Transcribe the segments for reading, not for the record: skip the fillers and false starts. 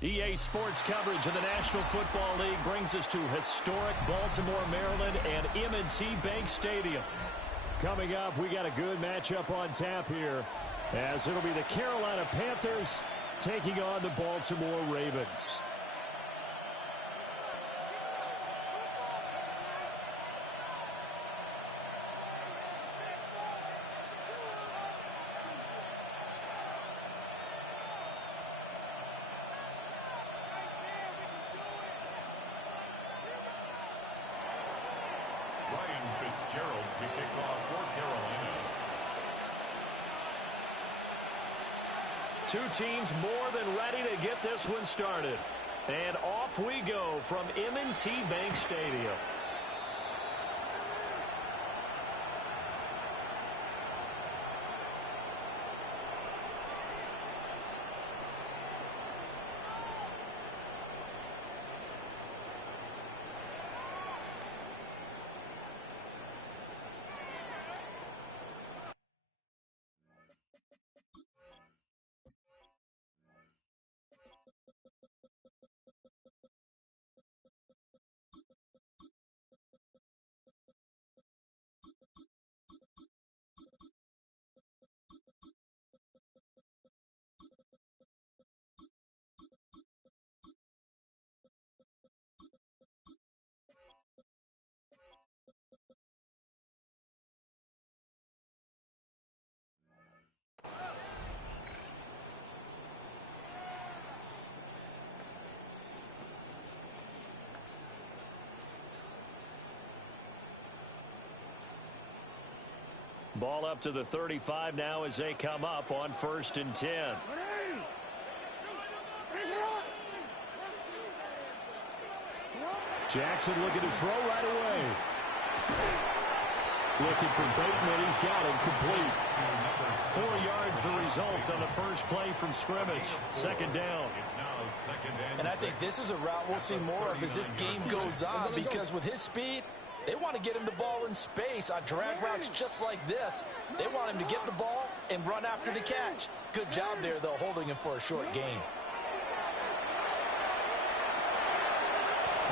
EA Sports coverage of the National Football League brings us to historic Baltimore, Maryland, and M&T Bank Stadium. Coming up, we got a good matchup on tap here, as it'll be the Carolina Panthers taking on the Baltimore Ravens. To kick off for Carolina. Two teams more than ready to get this one started. And off we go from M&T Bank Stadium. Ball up to the 35 now as they come up on 1st and 10. Jackson looking to throw right away. Looking for Bateman. He's got him complete. 4 yards the result on the first play from scrimmage. Second down. And I think this is a route we'll see more of as this game goes on, because with his speed, they want to get him the ball in space on drag routes just like this. They want him to get the ball and run after the catch. Good job there, though, holding him for a short gain.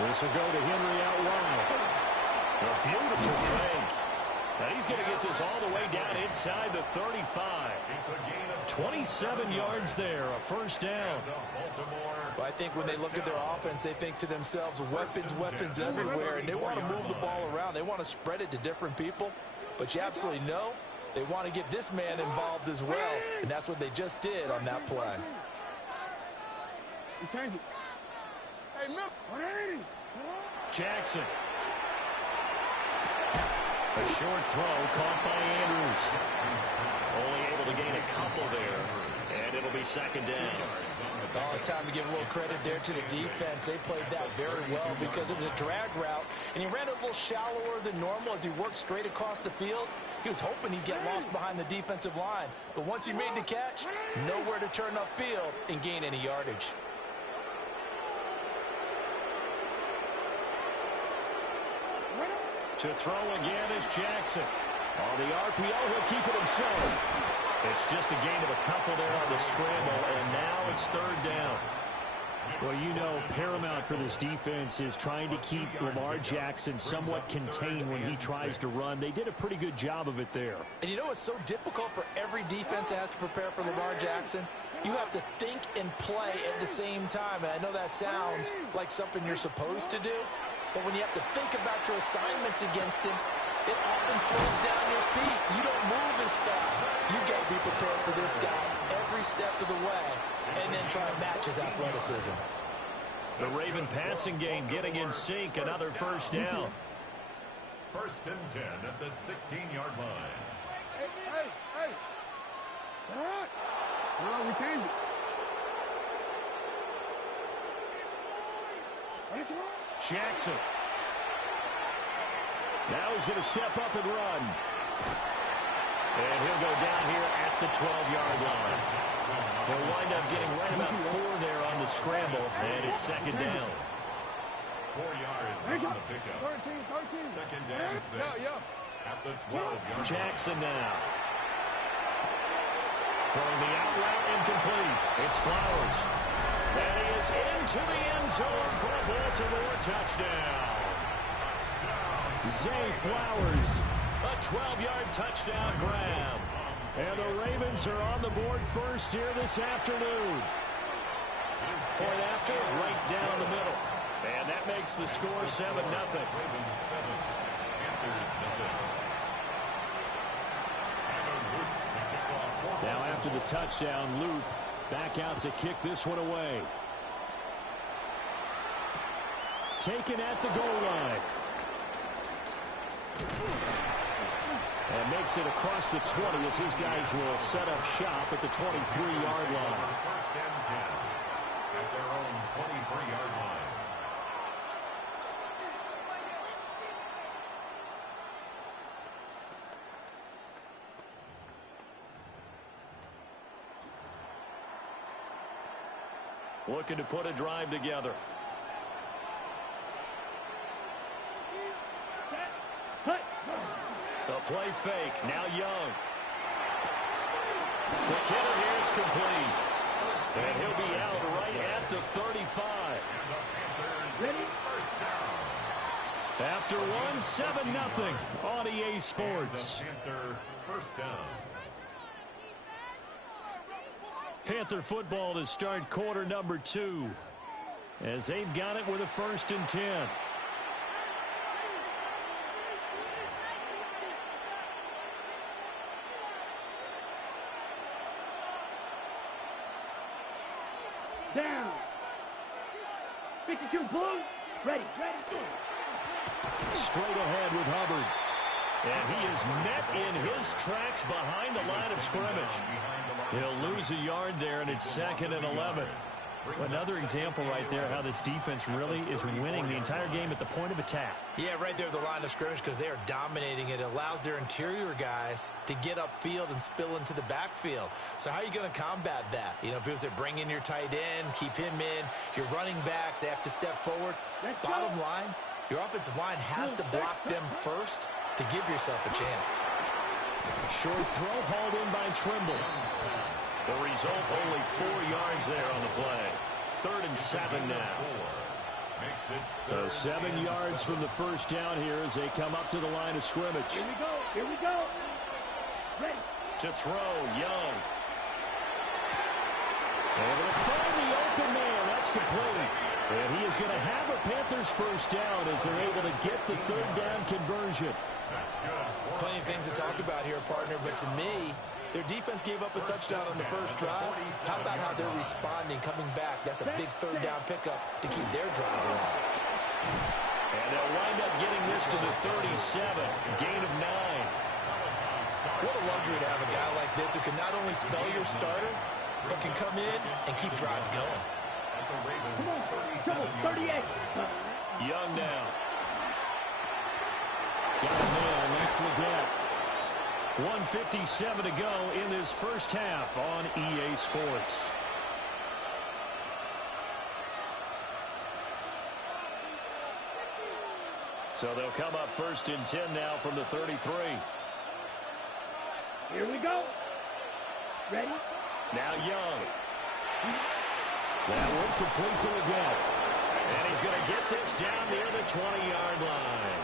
This will go to Henry out wide. A beautiful fake. And he's going to get this all the way down inside the 35. 27 yards there, a first down. Well, I think when they look at their offense, they think to themselves, weapons, weapons everywhere, and they want to move the ball around. They want to spread it to different people, but you absolutely know they want to get this man involved as well, and that's what they just did on that play. Jackson. A short throw caught by Andrews. Only able to gain a couple there, and it'll be second down. Oh, it's time to give a little credit there to the defense. They played that very well because it was a drag route, and he ran a little shallower than normal as he worked straight across the field. He was hoping he'd get lost behind the defensive line, but once he made the catch, nowhere to turn upfield and gain any yardage. To throw again is Jackson. On the RPO, he'll keep it himself. It's just a gain of a couple there on the scramble, and now it's third down. Well, you know, paramount for this defense is trying to keep Lamar Jackson somewhat contained when he tries to run. They did a pretty good job of it there. And you know it's so difficult for every defense that has to prepare for Lamar Jackson? You have to think and play at the same time. And I know that sounds like something you're supposed to do, but when you have to think about your assignments against him, it often slows down your feet. You don't move as fast. You got to be prepared for this guy every step of the way and then try to match his athleticism. The Raven passing game getting in sync. Another first down. 1st and 10 at the 16-yard line. Hey. All right. No, we changed it. Jackson. Now he's going to step up and run. And he'll go down here at the 12-yard line. He'll wind up getting right about 4 there on the scramble, and it's second down. 4 yards on the pickup. 13. Second down, 6. At the 12-yard Jackson now. Throwing the out route incomplete. It's Flowers. And he is into the end zone for a Baltimore touchdown. Zay Flowers, a 12-yard touchdown grab. And the Ravens are on the board first here this afternoon. Point after, right down the middle. And that makes the score 7-0. Ravens 7, Panthers 0. Now after the touchdown, Loop back out to kick this one away. Taken at the goal line. And makes it across the 20 as his guys will set up shop at the 23-yard line. First and 10 at their own 23-yard line. Looking to put a drive together. The play fake. Now Young. The killer here is complete. And he'll be out right at the 35. After one, 7-0 on EA Sports. Panther first down. Panther football to start quarter number 2. As they've got it with a 1st and 10. Down. 52 blue. Ready. Straight ahead with Hubbard. And he is met in his tracks behind the line of scrimmage. He'll lose a yard there, and it's 2nd and 11. Another example right there how this defense really is winning the entire game at the point of attack. Yeah, right there at the line of scrimmage because they are dominating. It allows their interior guys to get upfield and spill into the backfield. So how are you going to combat that? You know, people say bring in your tight end, keep him in. Your running backs, they have to step forward. Bottom line, your offensive line has to block them first to give yourself a chance. Short throw hauled in by Trimble. The result, only 4 yards there on the play. 3rd and 7 now. So 7 yards from the first down here as they come up to the line of scrimmage. Here we go. Ready. To throw, Young. Able to find the open man. That's complete. And he is going to have a Panthers first down as they're able to get the 3rd down conversion. Plenty of things to talk about here, partner, but to me, their defense gave up a touchdown on the first drive. How about how they're responding, coming back? That's a big 3rd down pickup to keep their drive alive. And they'll wind up getting this to the 37. Gain of 9. What a luxury to have a guy like this who can not only spell your starter, but can come in and keep drives going. Come on, 38. Young now. Got a man, that's Leggett. 1:57 to go in this first half on EA Sports. So they'll come up 1st and 10 now from the 33. Here we go. Ready? Now Young. That one complete to Leggett. And he's going to get this down near the 20-yard line.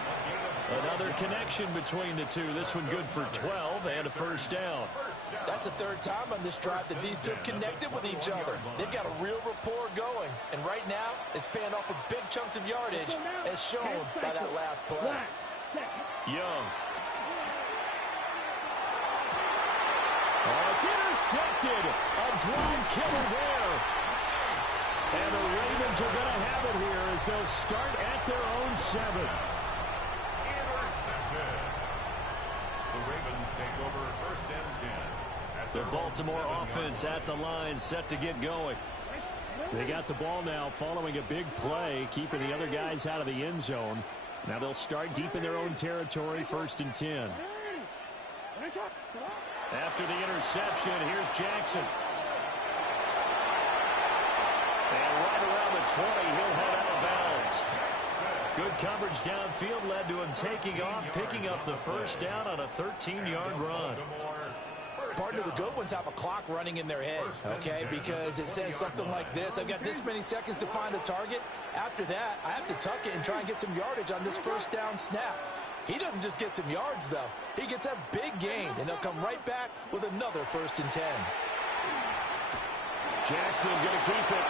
Another connection between the two. This one good for 12 and a first down. That's the 3rd time on this drive that these two connected with each other. They've got a real rapport going. And right now, it's paying off with big chunks of yardage, as shown by that last play. Young. Oh, it's intercepted. A drive killer there. And the Ravens are going to have it here as they'll start at their own 7. The Ravens take over 1st and 10. The Baltimore offense at the line, set to get going. They got the ball now following a big play, keeping the other guys out of the end zone. Now they'll start deep in their own territory, 1st and 10. After the interception, here's Jackson. And right around the 20, he'll head out of bounds. Good coverage downfield led to him taking off, picking up the first down on a 13-yard run. Partner, the good ones have a clock running in their head, okay, because it says something like this: I've got this many seconds to find a target. After that, I have to tuck it and try and get some yardage on this first down snap. He doesn't just get some yards, though. He gets a big gain, and they'll come right back with another 1st and 10. Jackson going to keep it.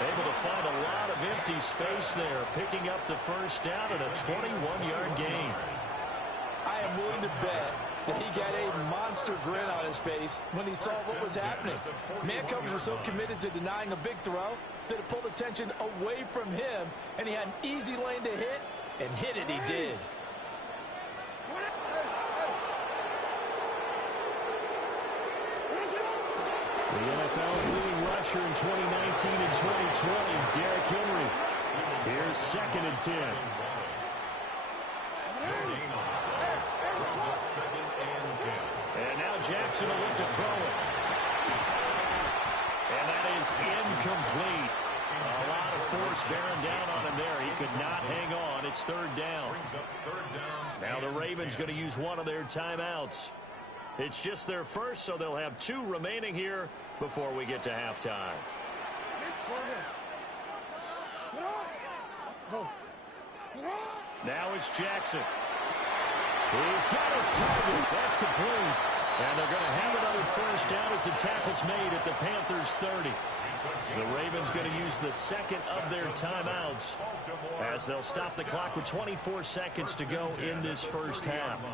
Able to find a lot of empty space there, picking up the first down and a 21-yard gain. I am willing to bet that he got a monster grin on his face when he saw what was happening. Man coverage was so committed to denying a big throw that it pulled attention away from him, and he had an easy lane to hit, and hit it he did. The NFL's leading rusher in 2019 and 2020, Derrick Henry. Here's 2nd and 10. And now Jackson will look to throw it. And that is incomplete. A lot of force bearing down on him there. He could not hang on. It's 3rd down. Now the Ravens going to use one of their timeouts. It's just their first, so they'll have 2 remaining here before we get to halftime. Now it's Jackson. He's got his target. That's complete. And they're going to have another first down as the tackle's made at the Panthers' 30. The Ravens going to use the 2nd of their timeouts as they'll stop the clock with 24 seconds to go in this first half.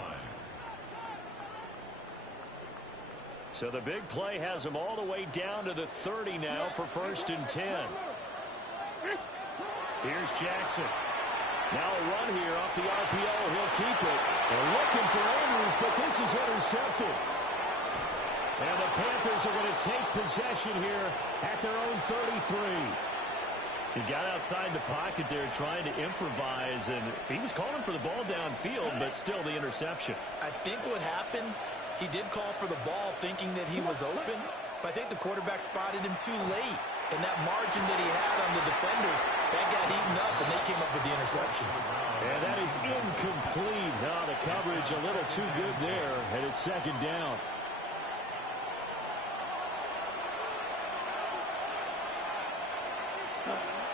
So the big play has them all the way down to the 30 now for 1st and 10. Here's Jackson. Now a run here off the RPO. He'll keep it. They're looking for Andrews, but this is intercepted. And the Panthers are going to take possession here at their own 33. He got outside the pocket there trying to improvise, and he was calling for the ball downfield, but still the interception. I think what happened, he did call for the ball thinking that he was open, but I think the quarterback spotted him too late. And that margin that he had on the defenders, that got eaten up, and they came up with the interception. And that is incomplete. Now the coverage a little too good there, and it's 2nd down.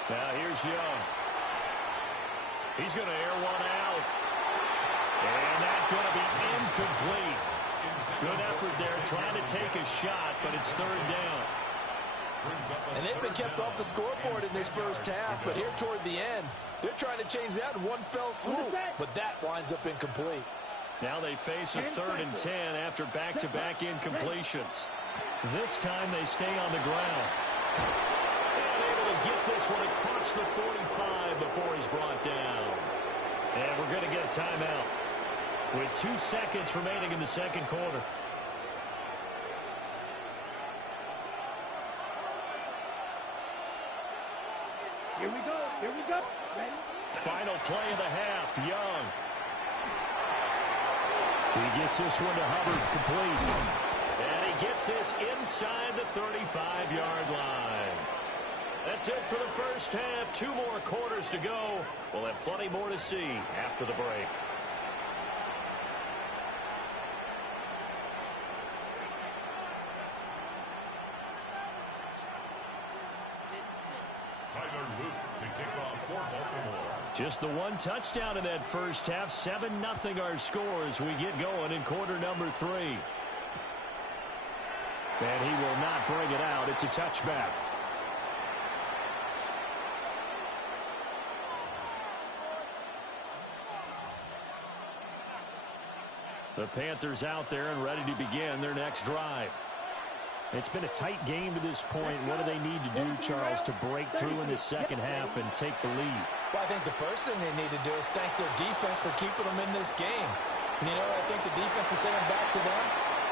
Now here's Young. He's going to air one out. And that's going to be incomplete. Good effort there trying to take a shot, but it's 3rd down. And they've been kept off the scoreboard in this first half, but here toward the end, they're trying to change that in one fell swoop, but that winds up incomplete. Now they face a 3rd and 10 after back-to-back incompletions. This time they stay on the ground. And able to get this one across the 45 before he's brought down. And we're going to get a timeout with 2 seconds remaining in the 2nd quarter. Here we go. Here we go. Ready? Final play of the half. Young. He gets this one to Hubbard, complete. And he gets this inside the 35-yard line. That's it for the first half. 2 more quarters to go. We'll have plenty more to see after the break. Just the 1 touchdown in that first half. 7-0 our score as we get going in quarter number 3. And he will not bring it out. It's a touchback. The Panthers out there and ready to begin their next drive. It's been a tight game to this point. What do they need to do, Charles, to break through in the second half and take the lead? Well, I think the first thing they need to do is thank their defense for keeping them in this game. And you know, I think the defense is saying back to them,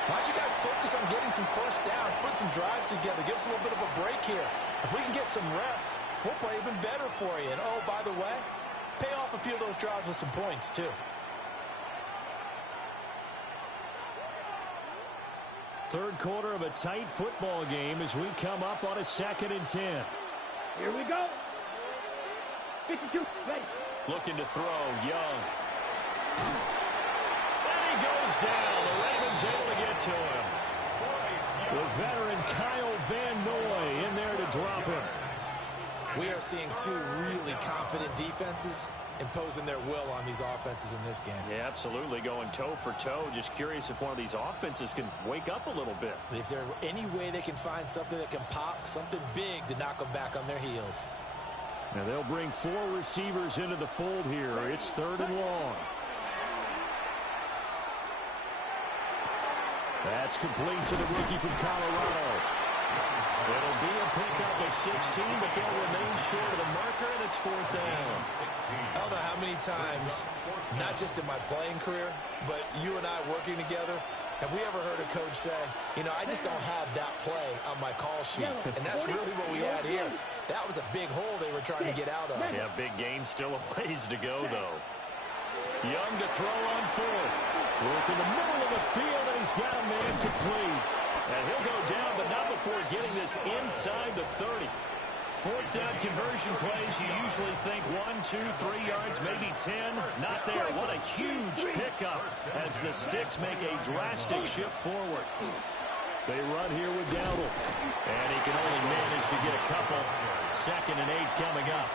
why don't you guys focus on getting some first downs, put some drives together, give us a little bit of a break here. If we can get some rest, we'll play even better for you. And, oh, by the way, pay off a few of those drives with some points, too. Third quarter of a tight football game as we come up on a 2nd and 10. Here we go. 52, ready. Looking to throw, Young. And he goes down. The Ravens able to get to him. The veteran Kyle Van Noy in there to drop him. We are seeing two really confident defenses imposing their will on these offenses in this game. Yeah, absolutely, going toe for toe. Just curious if one of these offenses can wake up a little bit. Is there any way they can find something that can pop, something big to knock them back on their heels? Now they'll bring 4 receivers into the fold here. It's 3rd and long. That's complete to the rookie from Colorado. It'll be a pickup of 16, but they'll remain short of the marker, and it's 4th down. I don't know how many times, not just in my playing career, but you and I working together, have we ever heard a coach say, you know, I just don't have that play on my call sheet. And that's really what we had here. That was a big hole they were trying to get out of. Yeah, big gain, still a ways to go, though. Young to throw on 4th. Work in the middle of the field, and he's got a man complete. And he'll go down, but not before getting this inside the 30. 4th down conversion plays, you usually think 1, 2, 3 yards, maybe 10. Not there. What a huge pickup as the Sticks make a drastic shift forward. They run here with Dowdle. And he can only manage to get a couple. 2nd and 8 coming up.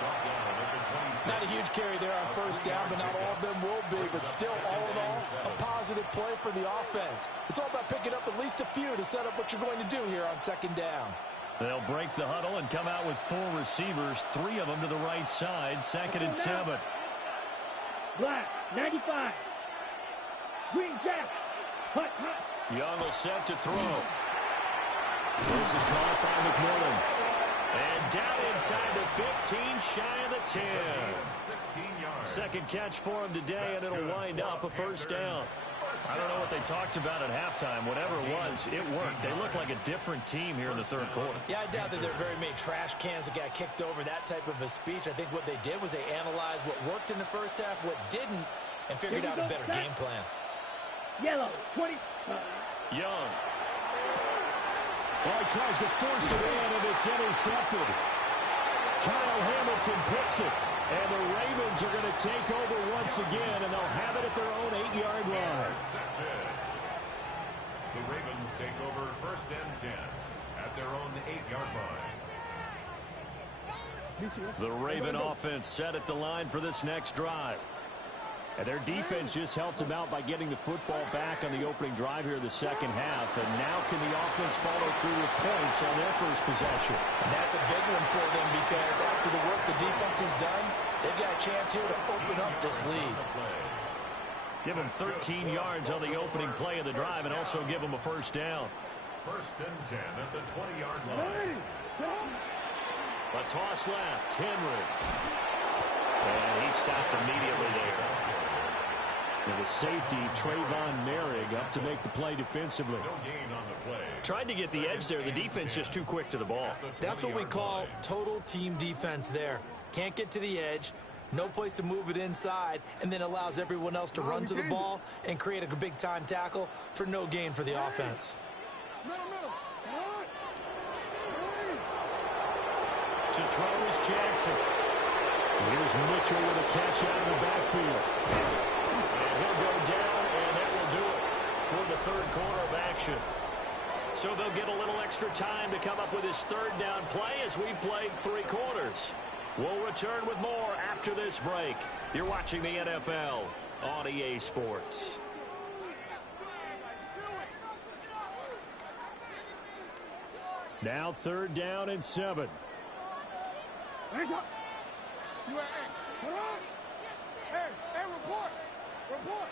Not a huge carry there on 1st down, but not all of them will be. But still, all in all, a positive play for the offense. It's all about picking up at least a few to set up what you're going to do here on 2nd down. They'll break the huddle and come out with 4 receivers, 3 of them to the right side, 2nd and 7. Black, 95. Green Jack. Hut, hut. Young will set to throw. This is caught by McMillan. And down inside the 15, shy of the 10. 16 yards. 2nd catch for him today, and it'll wind up a 1st down. I don't know what they talked about at halftime. Whatever it was, it worked. They look like a different team here in the 3rd quarter. Yeah, I doubt that there are very many trash cans that got kicked over, that type of a speech. I think what they did was they analyzed what worked in the 1st half, what didn't, and figured out a better game plan. Yellow, 20. Young. Well, he tries to force it in, and it's intercepted. Kyle Hamilton picks it. And the Ravens are going to take over once again, and they'll have it at their own 8-yard line. The Ravens take over 1st and 10 at their own 8-yard line. The Raven offense set at the line for this next drive. And their defense just helped them out by getting the football back on the opening drive here in the 2nd half. And now can the offense follow through with points on their first possession? And that's a big one for them because after the work the defense has done, they've got a chance here to open up this lead. Give them 13 yards on the opening play of the drive and also give them a 1st down. 1st and 10 at the 20-yard line. A toss left, Henry. And he stopped immediately there. And the safety, Trayvon Merrick, up to make the play defensively. No gain on the play. Tried to get the edge there. The defense just too quick to the ball. That's what we call total team defense there. Can't get to the edge, no place to move it inside, and then allows everyone else to run to the ball and create a big-time tackle for no gain for the offense. To throw is Jackson. Here's Mitchell with a catch out of the backfield. And he'll go down, and that will do it for the 3rd quarter of action. So they'll get a little extra time to come up with his 3rd down play as we've played 3 quarters. We'll return with more after this break. You're watching the NFL on EA Sports. Now 3rd down and 7. Hands up. You are hey, report. Report.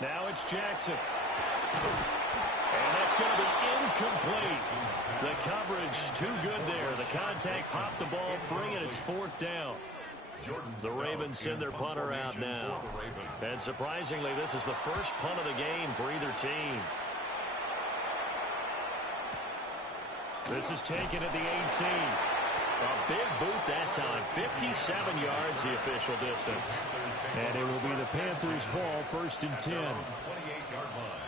Now it's Jackson. And that's going to be incomplete. The coverage too good there. The contact popped the ball free, and it's 4th down. The Ravens send their punter out now. And surprisingly, this is the first punt of the game for either team. This is taken at the 18. A big boot that time. 57 yards the official distance. And it will be the Panthers' ball, 1st and 10. 28-yard line.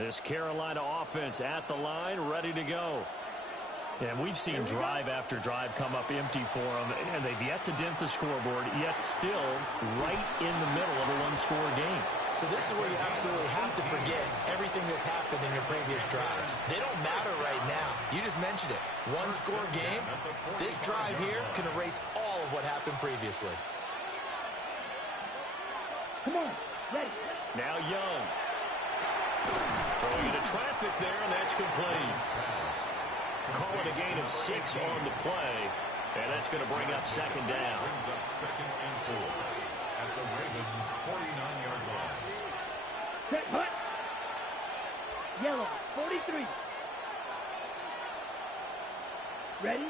This Carolina offense at the line, ready to go. And we've seen drive after drive come up empty for them, and they've yet to dent the scoreboard, yet still right in the middle of a one-score game. So this is where you absolutely have to forget everything that's happened in your previous drives. They don't matter right now. You just mentioned it. One-score game. This drive here can erase all of what happened previously. Come on, ready. Now Young. Throwing into traffic there, and that's complete. Call it a gain of 6 on the play, and that's going to bring up second down. Brings up 2nd and 4 at the Ravens' 49-yard line. Set, hut. Yellow, 43. Ready?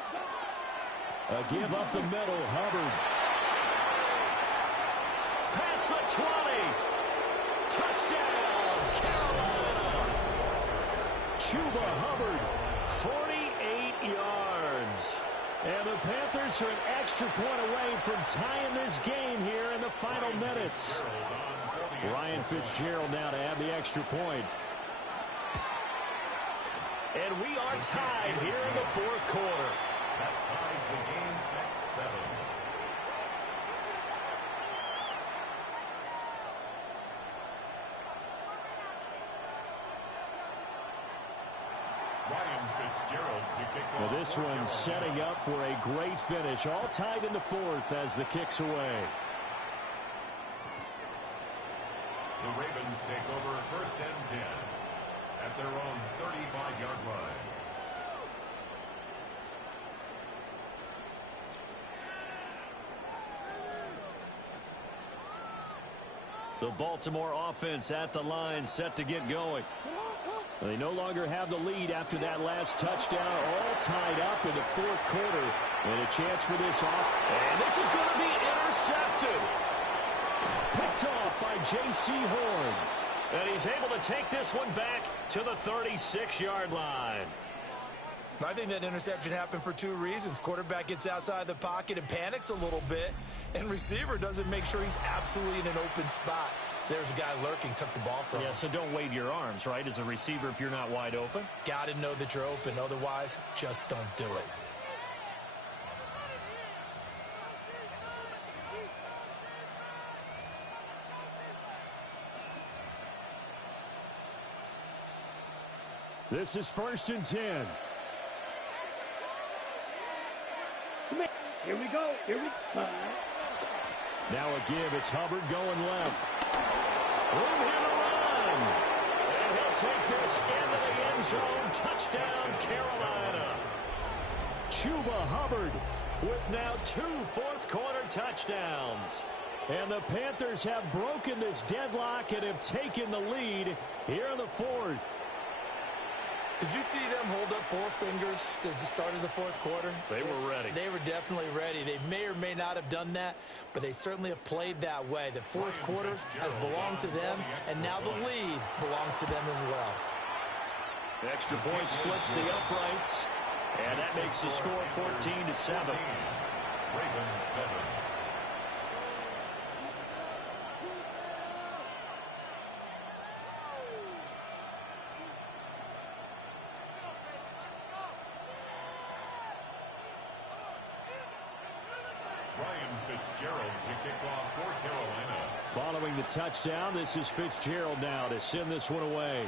A give up the middle, Hubbard. Past the 20. Touchdown, Carolina. Chuba Hubbard, 48 yards. And the Panthers are an extra point away from tying this game here in the final minutes. Ryan Fitzgerald now to add the extra point. And we are tied here in the fourth quarter. That ties the game at 7. Ryan Fitzgerald to kick off. Well, this one setting up for a great finish. All tied in the fourth as the kick's away. The Ravens take over 1st and 10 at their own 35-yard line. The Baltimore offense at the line, set to get going. They no longer have the lead after that last touchdown, all tied up in the fourth quarter. And a chance for this off. And this is going to be intercepted. Picked off by J.C. Horn. And he's able to take this one back to the 36-yard line. I think that interception happened for 2 reasons. Quarterback gets outside the pocket and panics a little bit, and receiver doesn't make sure he's absolutely in an open spot. So there's a guy lurking, took the ball from him. Yeah, so don't wave your arms, right, as a receiver if you're not wide open. Got to know that you're open. Otherwise, just don't do it. This is 1st and 10. Here we go. Here we go. Now a give. It's Hubbard going left. Room here to run. And he'll take this into the end zone. Touchdown, Carolina. Chuba Hubbard with now 2 fourth-quarter touchdowns. And the Panthers have broken this deadlock and have taken the lead here in the fourth. Did you see them hold up 4 fingers at the start of the fourth quarter? They were ready. They were definitely ready. They may or may not have done that, but they certainly have played that way. The fourth quarter has belonged to them, and now the lead belongs to them as well. The extra point splits the uprights, and that makes the score 14-7. Ravens 7. Ryan Fitzgerald to kick off for Carolina. Following the touchdown, this is Fitzgerald now to send this one away.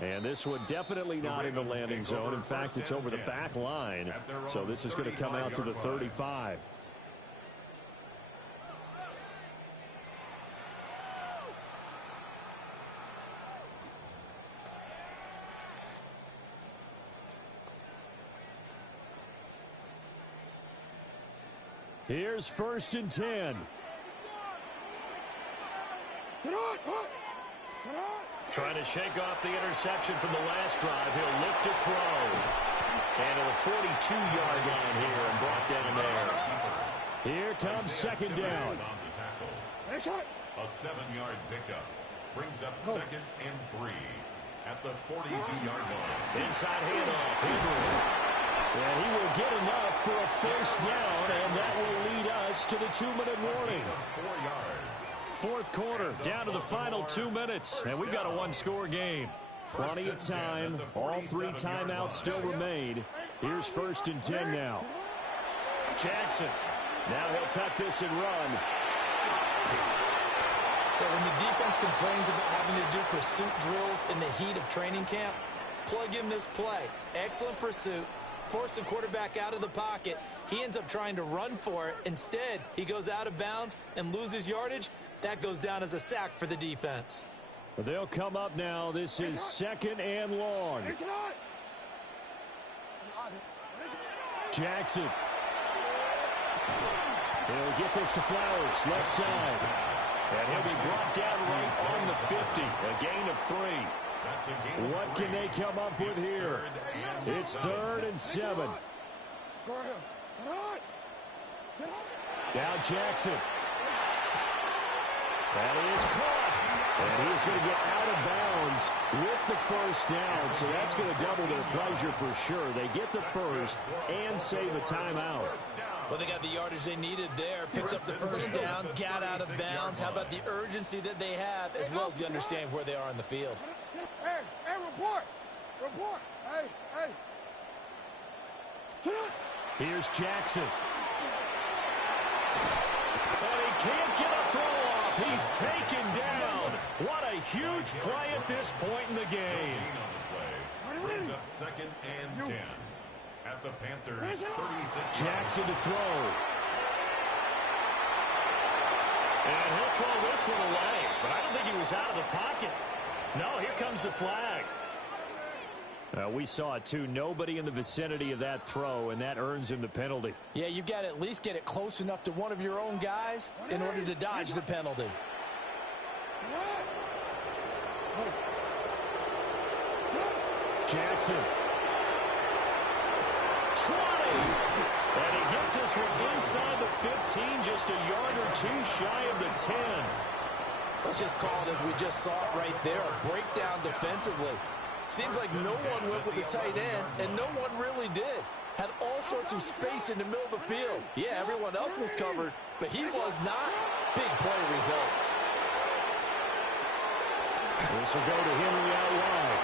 And this one definitely not in the landing zone. In fact, it's over the back line. So this is going to come out to the 35. Here's 1st and 10. Trying to shake off the interception from the last drive. He'll look to throw. And to the 42-yard line here and brought down there. Here comes second down. A 7-yard pickup. Brings up 2nd and 3 at the 42-yard line. Inside handoff. Henry. And he will get enough for a first down, and that will lead us to the 2-minute warning. 4 yards. fourth quarter, down to the final 2 minutes, and we've got a one-score game. Plenty of time. All 3 timeouts still remain. Here's 1st and 10 now. Jackson. Now he'll tuck this and run. So when the defense complains about having to do pursuit drills in the heat of training camp, plug in this play. Excellent pursuit. Force the quarterback out of the pocket. He ends up trying to run for it. Instead, he goes out of bounds and loses yardage. That goes down as a sack for the defense. They'll come up now. This is 2nd and long. Jackson. He'll get this to Flowers, left side. And he'll be brought down right on the 50. A gain of 3. What can they come up with here? It's 3rd and 7. Now Jackson. That is caught. And he's going to get out of bounds with the first down. So that's going to double their pleasure for sure. They get the first and save a timeout. Well, they got the yardage they needed there, picked up the first down, got out of bounds. How about the urgency that they have, as well as the understanding where they are in the field? Hey, report. Report. Hey. Here's Jackson. And he can't get a throw off. He's taken down. What a huge play at this point in the game. Brings up 2nd and 10. At the Panthers, 36. Jackson to throw. And he'll throw this one away. But I don't think he was out of the pocket. No, here comes the flag. We saw it, too. Nobody in the vicinity of that throw, and that earns him the penalty. Yeah, you've got to at least get it close enough to one of your own guys in order to dodge the penalty. Jackson. 20. And he gets this one inside the 15, just a yard or 2 shy of the 10. Let's just call it as we just saw it right there, a breakdown defensively. Seems like no one went with the tight end, and no one really did. Had all sorts of space in the middle of the field. Yeah, everyone else was covered, but he was not. Big play results. This will go to Henry out wide.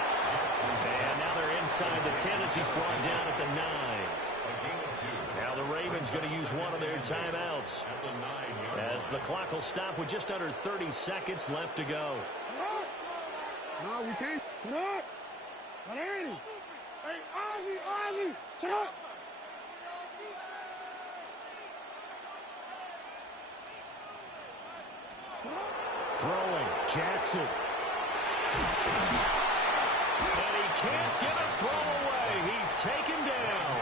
And now they're inside the 10 as he's brought down at the 9. Now the Ravens going to use one of their timeouts as the clock will stop with just under 30 seconds left to go. No, we can't. Hey, Ozzy, shut up. Throwing, Jackson. And he can't get a throw away. He's taken down.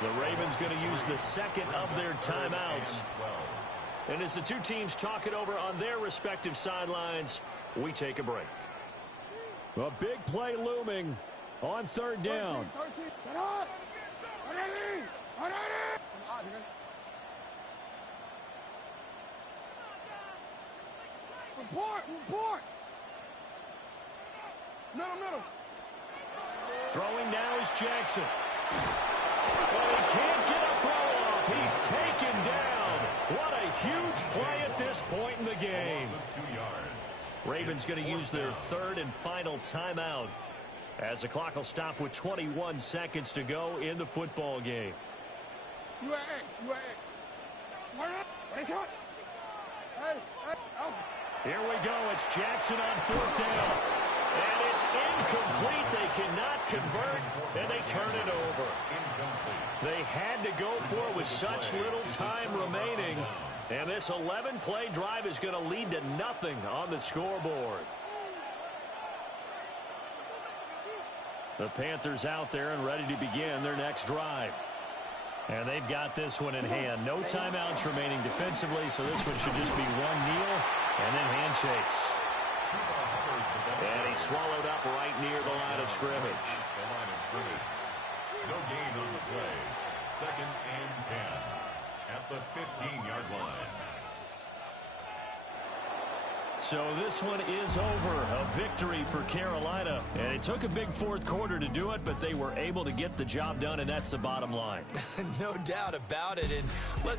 The Ravens going to use the 2nd of their timeouts. And as the 2 teams talk it over on their respective sidelines, we take a break. A big play looming on 3rd down. Report. Middle. Throwing now is Jackson. Well, he can't get a throw off. He's taken down. What a huge play at this point in the game. Ravens going to use their 3rd and final timeout as the clock will stop with 21 seconds to go in the football game. Here we go. It's Jackson on 4th down. And it's incomplete. They cannot convert, and they turn it over. They had to go for it with such little time remaining. And this 11-play drive is going to lead to nothing on the scoreboard. The Panthers out there and ready to begin their next drive. And they've got this one in hand. No timeouts remaining defensively, so this one should just be one kneel and then handshakes. And he swallowed up right near the line of scrimmage. No gain on the play. 2nd and 10 at the 15-yard line. So this one is over. A victory for Carolina. And it took a big 4th quarter to do it, but they were able to get the job done, and that's the bottom line. No doubt about it. And let's